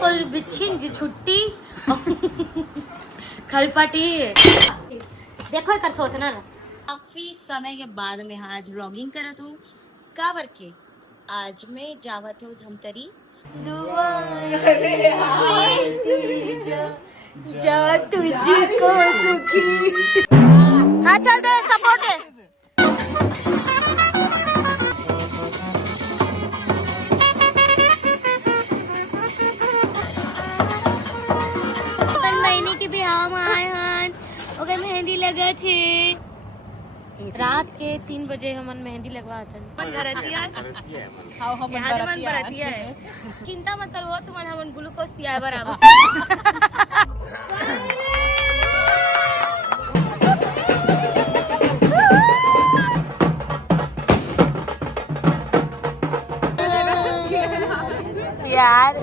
कोई बिच्छिन जी छुट्टी खलपटी देखो कर थोथ ना काफी समय के बाद में आज व्लॉगिंग करत हूँ काबर के आज मैं जावत हूँ धमतरी जा तुझको सुखी हाँ चल दे सपोर्ट है महीने की बिहार में आए हैं ओके मेहंदी लगा छे रात के 3 बजे हमन मेहंदी लगवा था मन भरतिया यहाँ मन भरतिया है चिंता मत करो तुम्हारा हमन ग्लूकोज पिया बराबर यार